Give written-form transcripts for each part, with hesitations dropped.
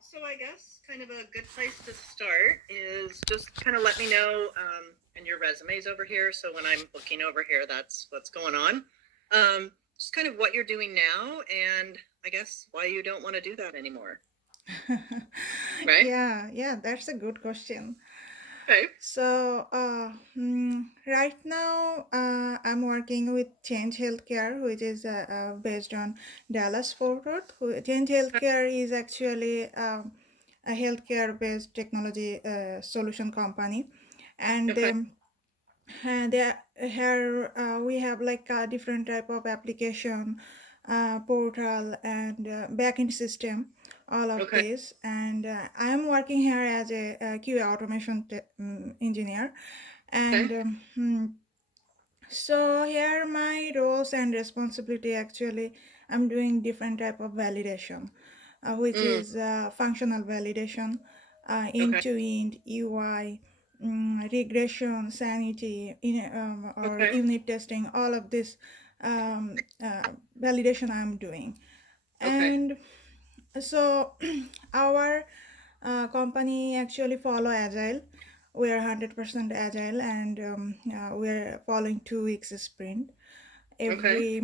So I guess kind of a good place to start is just kind of let me know, and your resume's over here. So when I'm looking over here, that's what's going on. Just kind of what you're doing now, and I guess why you don't want to do that anymore, right? Yeah, that's a good question. Okay. So, right now, I'm working with Change Healthcare, which is based on Dallas Fort Worth. Change Healthcare is actually a healthcare-based technology solution company, and Okay. here we have like a different type of application, portal, and backend system, all of Okay. this. And I'm working here as a QA automation engineer. Okay. And so here my roles and responsibility actually, I'm doing different type of validation, which Mm, is functional validation, okay. end-to-end UI, regression, sanity, or Okay. unit testing, all of this validation I'm doing. Okay. And so our company actually follow agile. We are 100% agile, and we're following 2 weeks sprint Okay. every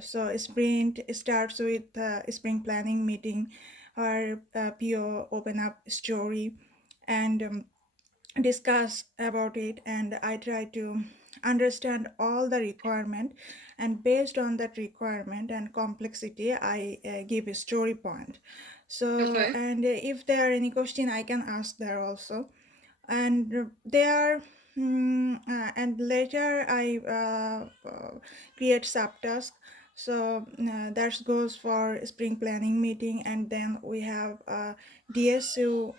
so sprint starts with sprint planning meeting or PO open up story, and discuss about it, and I try to understand all the requirement, and based on that requirement and complexity I give a story point. So, Okay. and if there are any question I can ask there also, and there and later I create subtask. So that goes for spring planning meeting, and then we have a DSU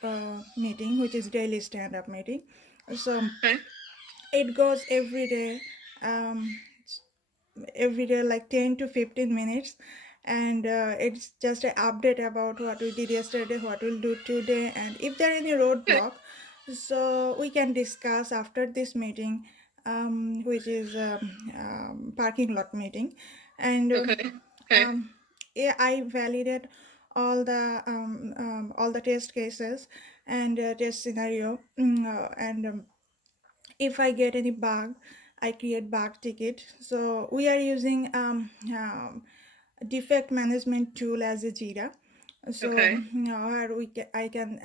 meeting, which is daily stand-up meeting. So Okay. it goes every day like 10 to 15 minutes, and it's just an update about what we did yesterday, what we'll do today, and if there are any Okay. roadblock, so we can discuss after this meeting, which is parking lot meeting. And Okay. Okay. yeah, I validate all the test cases and test scenario, and if I get any bug, I create bug ticket. So we are using defect management tool as a Jira. So Okay. where I can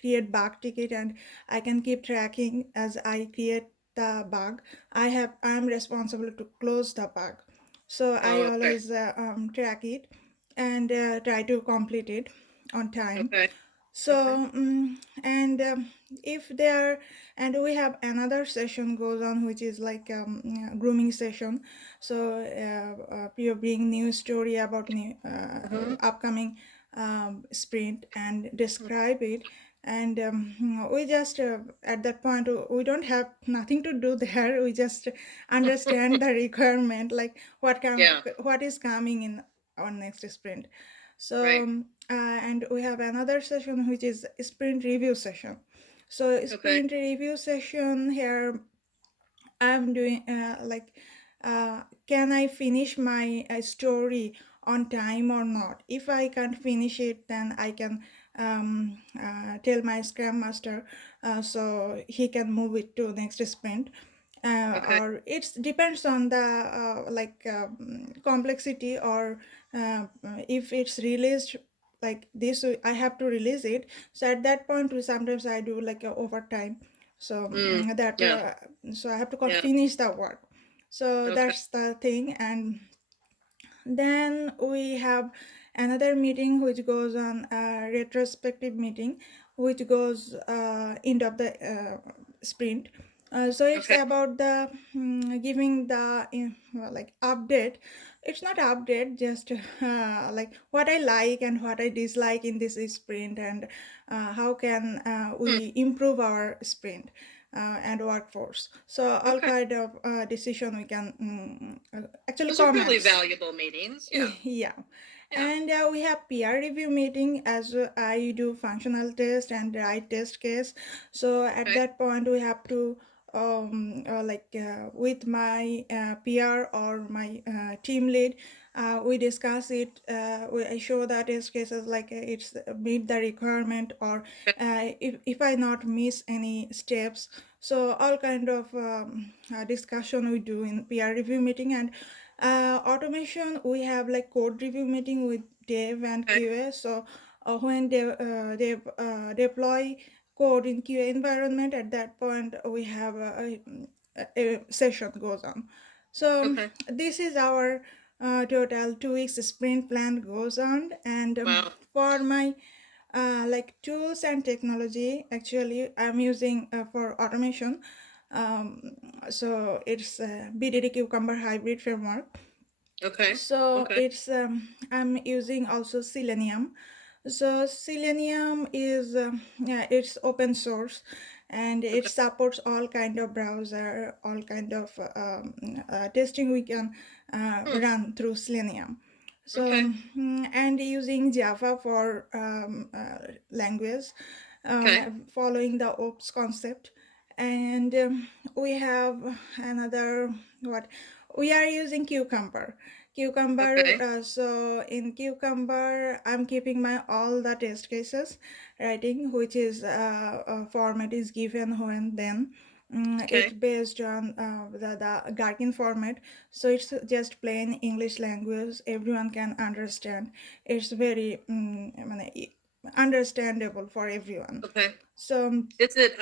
create bug ticket, and I can keep tracking as I create the bug. I am responsible to close the bug. So I Oh, okay. always track it and try to complete it on time. Okay. Okay. So and if there, and we have another session goes on, which is like grooming session. So you bring new story about new Uh-huh. upcoming sprint and describe it. And we just at that point we don't have nothing to do there. We just understand the requirement, like Yeah. what is coming in our next sprint. So Right. and we have another session which is sprint review session. So Okay. sprint review session here, I'm doing can I finish my story on time or not? If I can't finish it, then I can tell my Scrum Master, so he can move it to next sprint. Okay. Or it depends on the complexity, or if it's released like this, I have to release it. So at that point, sometimes I do like a overtime. So Mm. that Yeah. so I have to Yeah. finish the work. So Okay. that's the thing. And then we have another meeting which goes on a retrospective meeting, which goes end of the sprint. So it's Okay. about the giving the like update. It's not update, just like what I like and what I dislike in this sprint, and how can Hmm. we improve our sprint and workforce. So all Okay. kind of decision we can actually Those are really comments. valuable meetings. Yeah. Yeah. Yeah. And we have peer review meeting, as I do functional test and write test case. So at Okay. that point we have to with my peer or my team lead, We discuss it. I show the test cases like it's meet the requirement, or Okay. if I not miss any steps. So all kind of discussion we do in peer review meeting. And automation, we have like code review meeting with dev and Okay. QA. So when they deploy code in QA environment, at that point we have a session goes on. So Okay. this is our total 2 weeks sprint plan goes on. And Wow. for my like tools and technology, actually I'm using for automation. um, so it's BDD Cucumber hybrid framework. Okay. So Okay. it's I'm using also Selenium. So Selenium is yeah, it's open source, and it Okay. supports all kind of browser, all kind of testing we can Hmm. run through Selenium. So Okay. and using Java for language, Okay. following the ops concept. And we have another, what, we are using Cucumber. Okay. So in Cucumber, I'm keeping my all the test cases writing, which is format is given when then. It's Okay. based on the Garkin format, so it's just plain English language. Everyone can understand. It's very understandable for everyone. Okay. So Is it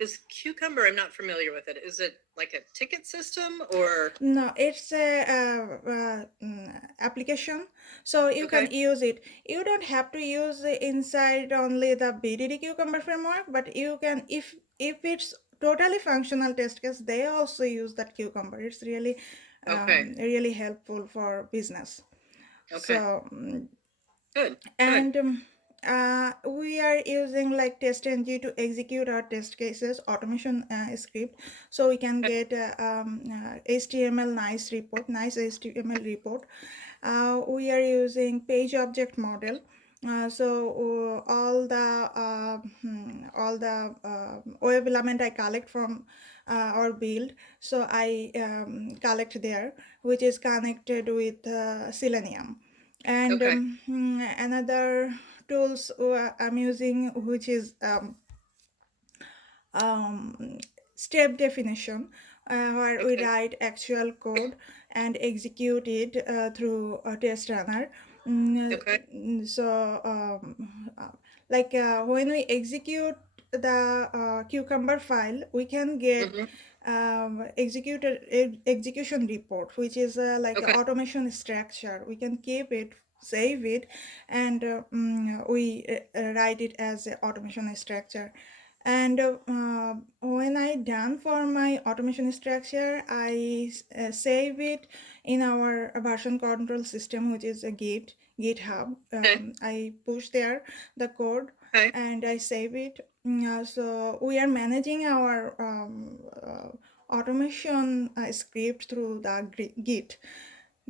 is Cucumber? I'm not familiar with it. Is it like a ticket system or no, it's a application, so you can okay? use it. You don't have to use it inside only the BDD Cucumber framework, but you can, if it's totally functional test case, they also use that Cucumber. It's really Okay. really helpful for business. Okay. So Good. Good. and we are using like testng to execute our test cases automation script, so we can Okay. get html nice html report. We are using page object model. All the web element I collect from our build, so I collect there, which is connected with Selenium. And Okay. another tools I'm using, which is um, step definition, where we Okay. write actual code and execute it through a test runner. Okay. So like when we execute the Cucumber file, we can get Mm-hmm. execution report, which is like a Okay. automation structure. We can keep it, save it, and we write it as a automation structure. And when I done for my automation structure, I save it in our version control system, which is a GitHub. Okay. I push there the code Okay. and I save it. So we are managing our automation script through the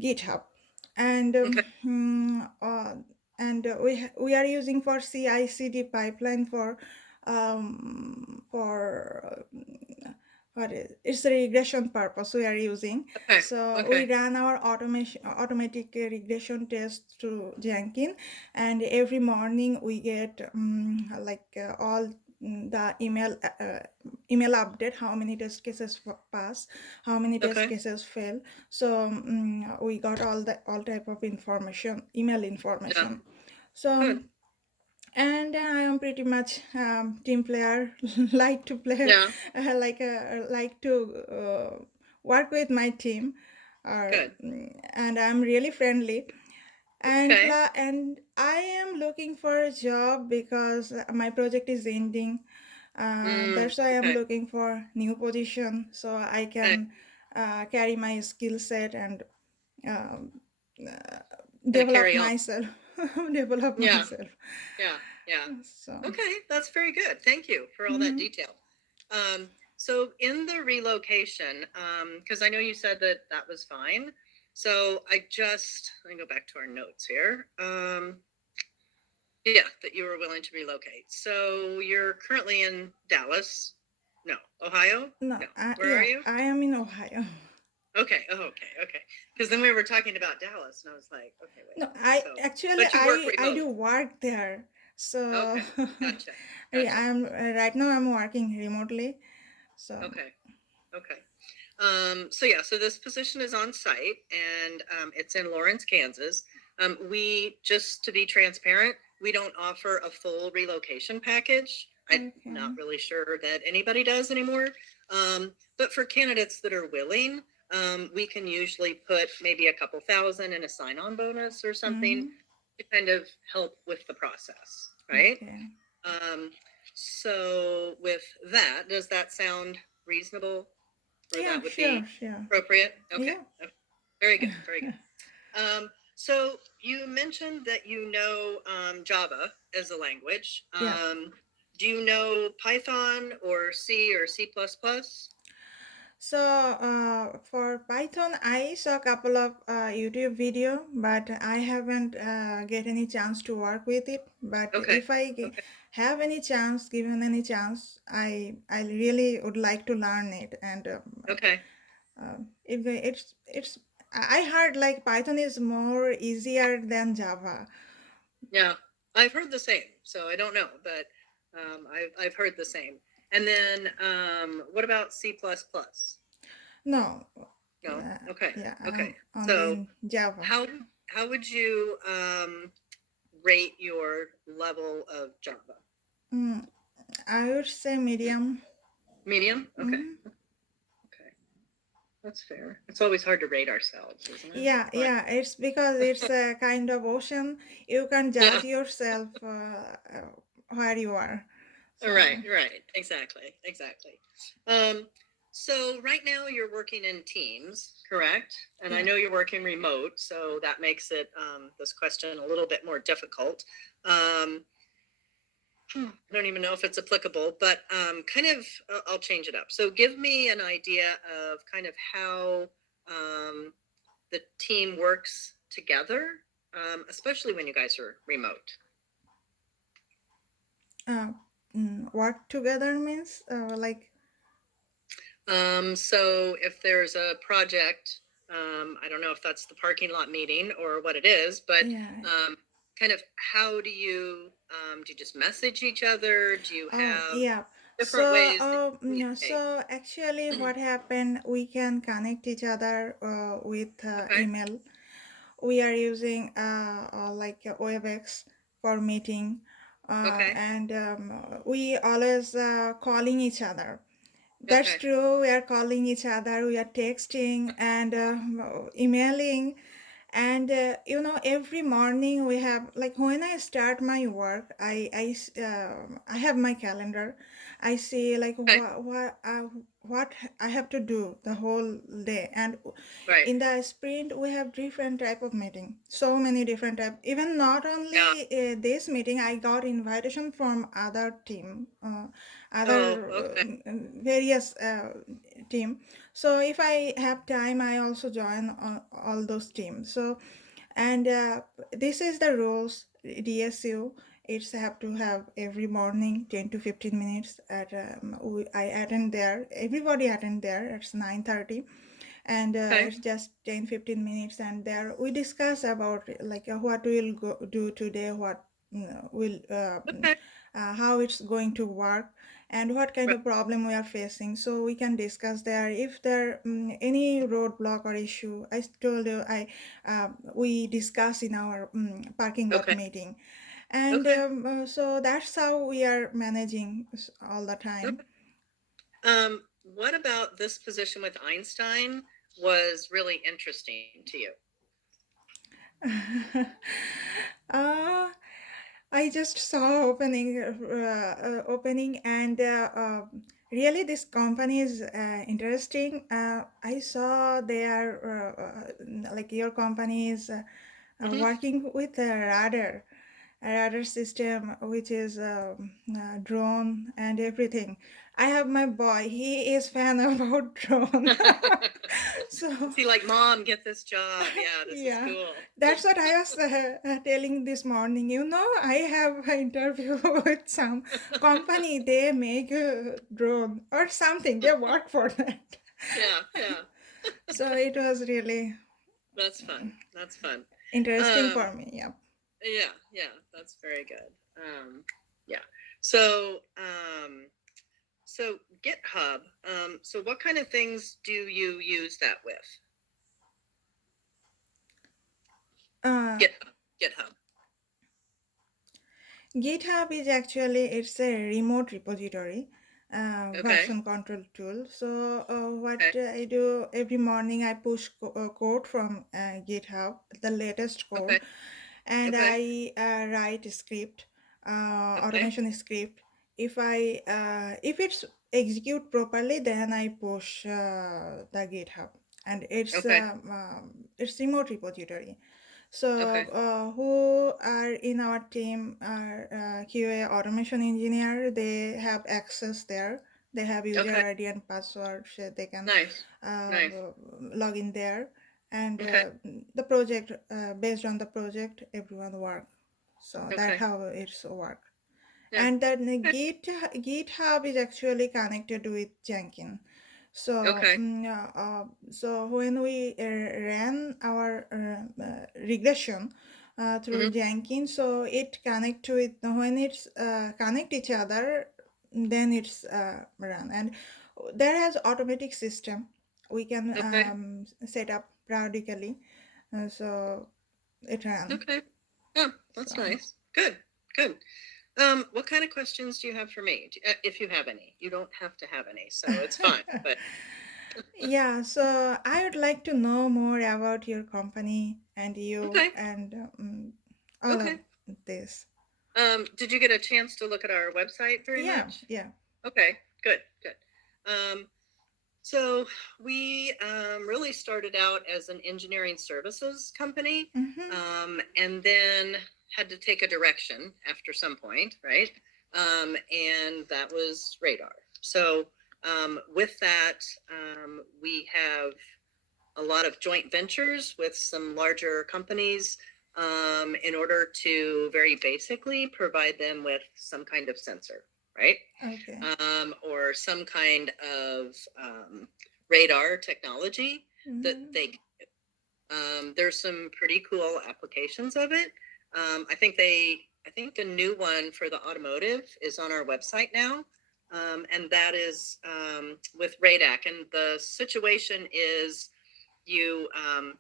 GitHub. And Okay. we are using for CI/CD pipeline for what is, it's a regression purpose we are using. Okay. So we Okay. run our automatic regression test through Jenkins, and every morning we get all the email update, how many test cases pass, how many test Okay. cases fail. So we got all type of information, email Yeah. information. So Good. and I am pretty much team player, like to play, Yeah. like to work with my team, Good. and I'm really friendly. And Okay. and I am looking for a job because my project is ending. That's why I'm Okay. looking for new position, so I Okay. can carry my skill set and um, uh, Kind of develop carry on. myself. Develop Yeah. myself. Yeah. Yeah. So. Okay. That's very good. Thank you for all that Mhm. detail. So in the relocation, because I know you said that that was fine. So let me go back to our notes here. Yeah, that you were willing to relocate. So you're currently in Dallas. No, Ohio? No, No. Where are yeah, you? I am in Ohio. Okay. Oh, okay. Okay. Because then we were talking about Dallas, and I was like, okay, wait. No, I So, actually but you work I remote. do work there. So Okay. Gotcha. Gotcha. I'm right now I'm working remotely. So Okay. Okay. So yeah, so this position is on site and it's in Lawrence, Kansas. We, just to be transparent, we don't offer a full relocation package. I'm not okay. really sure that anybody does anymore. But for candidates that are willing, we can usually put maybe a couple thousand in a sign-on bonus or something Mm-hmm. to kind of help with the process, right? Okay. Um, so with that, does that sound reasonable? Or Yeah, that would be sure, sure. appropriate? Okay. Yeah. Okay. Very good. Very good. So you mentioned that you know Java as a language. Yeah. Do you know Python or C or C++? So for Python, I saw a couple of YouTube video, but I haven't get any chance to work with it. But Okay. if I Okay. have any chance, given any chance, I really would like to learn it. And Okay. it's I heard like Python is more easier than Java. Yeah. I've heard the same. So I don't know, but I've heard the same. And then what about C++? plus plus? No, No. Okay. yeah, Okay. I'm only So in Java. how how would you rate your level of Java? Mm, I would say medium. Medium? Okay. Mhm. Okay. That's fair. It's always hard to rate ourselves, isn't it? Yeah, Like, yeah, it's because it's a kind of ocean. You can yeah. judge yourself where you are. So, Right, right. Exactly. Exactly. Um, so right now you're working in teams, correct? And I yeah. know you're working remote, so that makes it this question a little bit more difficult. Um, I don't even know if it's applicable, but kind of, I'll change it up. So give me an idea of kind of how the team works together, especially when you guys are remote. Uh, work together means like, So if there's a project, I don't know if that's the parking lot meeting or what it is, but yeah. kind of how do you just message each other? Do you Oh, have yeah. different ways that you Yeah, communicate? so actually, what happened, we can connect each other with Okay. email. We are using like WebEx for meeting, Okay. and we always calling each other. That's Okay. true. We are calling each other. We are texting and emailing, and every morning we have, like, when I start my work, I have my calendar. I see like Okay. what I have to do the whole day. And Right. in the sprint we have different type of meeting, so many different type. Even not Yeah. only this meeting, I got invitation from other team, Oh, other okay. various team. So if I have time, I also join all those teams. So, and this is the rules. DSU, it's have to have every morning 10 to 15 minutes at I attend there, everybody attend there. It's 9:30, and Okay. it's just 10-15 minutes, and there we discuss about like what we'll do today, what will Okay. how it's going to work, and what kind Right. of problem we are facing, so we can discuss there. If there any roadblock or issue, I told you, I we discuss in our parking lot Okay. meeting. And Okay. so that's how we are managing all the Okay. time. What about this position with Einstein was really interesting to you? uh, I just saw opening, and really this company is interesting. I saw they are like your company is Hmm. working with a radar system, which is drone and everything. I have my boy; he is fan about drone, so Is he like, Mom, get this job? Yeah, this is yeah, cool. that's what I was telling this morning. I have an interview with some company. They make a drone or something. They work for that. Yeah, yeah. So it was really That's fun. That's fun. interesting Um, for me. Yeah. yeah, yeah, that's very good. Yeah. So, so GitHub. So what kind of things do you use that with? Uh, GitHub. GitHub is actually it's a remote repository, Okay. version control tool. So what Okay. I do every morning, I push code from GitHub, the latest code, Okay. and Okay. I write a script, Okay. automation script. If it's execute properly, then I push the GitHub, and Okay. it's remote repository. So, Okay. who are in our team are QA automation engineer. They have access there. They have user Okay. ID and password, so they can Nice. Nice. log in there. And Okay. the project, based on the project, everyone work. So that's Okay. how it's work. Yeah. And then the Okay. GitHub is actually connected with Jenkins. So, Okay. so when we ran our regression through Mm-hmm. Jenkins, so it connect with when it's connect each other, then it's run. And there has automatic system we can Okay. set up periodically, so it ran. Okay. Yeah, So. that's nice. Good. Good. What kind of questions do you have for me? If you have any, you don't have to have any, so it's fine. But Yeah, so I would like to know more about your company and you okay. and all of Okay. this. Did you get a chance to look at our website very Yeah, much? yeah. Okay. Good. Good. Um, so we really started out as an engineering services company, Mm-hmm. and then had to take a direction after some point, right? And that was radar. So with that, we have a lot of joint ventures with some larger companies in order to very basically provide them with some kind of sensor, right? Okay. Or some kind of radar technology that Mm-hmm. they there's some pretty cool applications of it. I think the new one for the automotive is on our website now. And that is with RADAC. And the situation is you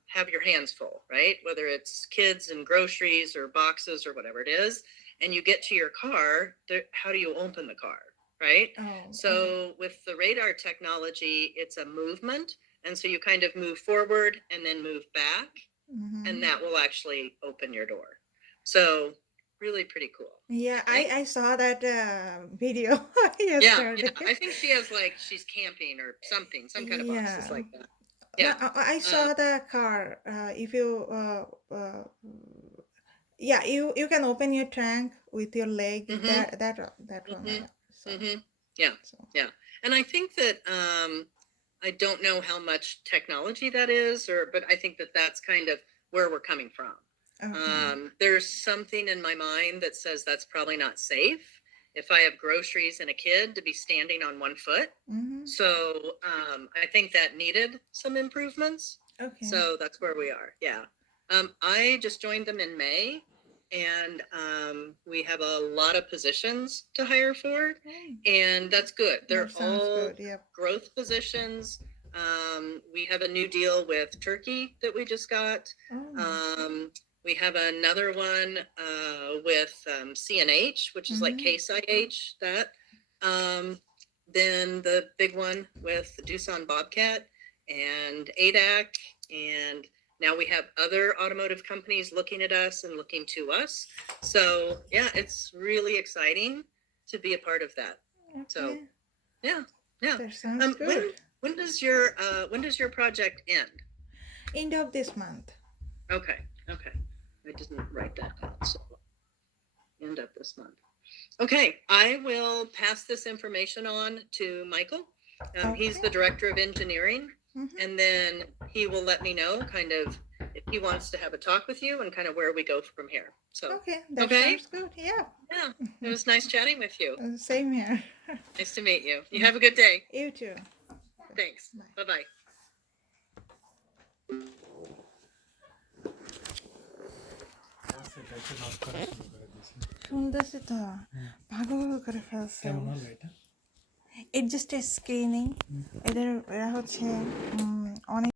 have your hands full, right? Whether it's kids and groceries or boxes or whatever it is, and you get to your car, how do you open the car, right? Oh, okay. So with the radar technology, it's a movement. And so you kind of move forward and then move back, and Mm-hmm. that will actually open your door. So really pretty cool. Yeah, Right? I saw that video Yeah, yesterday. yeah. I think she has like she's camping or something, some kind of boxes Yeah. like that. No, Yeah. I Um, saw the car. If you yeah, you can open your trunk with your leg. mhm. That one. Mm-hmm. Yeah. So Mm-hmm. Yeah. so Yeah. And I think that I don't know how much technology that is, or but I think that that's kind of where we're coming from. okay. There's something in my mind that says that's probably not safe if I have groceries and a kid to be standing on one foot. Mm-hmm. So I think that needed some improvements. Okay. So that's where we are. Yeah. I just joined them in May, and we have a lot of positions to hire for, Oh, and that's good. They're that sounds all good. Yep. growth positions. We have a new deal with Turkey that we just got. Oh. Um, we have another one with CNH, which is like Mm-hmm. Case IH, that. Um, then the big one with the Doosan Bobcat and ADAC. And now we have other automotive companies looking at us and looking to us. So, yeah, it's really exciting to be a part of that. So, Okay. yeah, yeah. That sounds Um, when good. when does your project end? End of this month. Okay, okay. I didn't write that down. So end of this month. Okay, I will pass this information on to Michael. He's Okay. the director of engineering, Mm-hmm. and then he will let me know kind of if he wants to have a talk with you and kind of where we go from here. So, Okay. That okay, sounds good. Yeah. yeah, it was nice chatting with you. Same here. Nice to meet you. You have a good day. You too. Thanks. Bye. Bye bye. শুনতেছি তো পাগল করে ফেলছে। কেমন হলো এটা? এর just screening, এরা হচ্ছে অনেক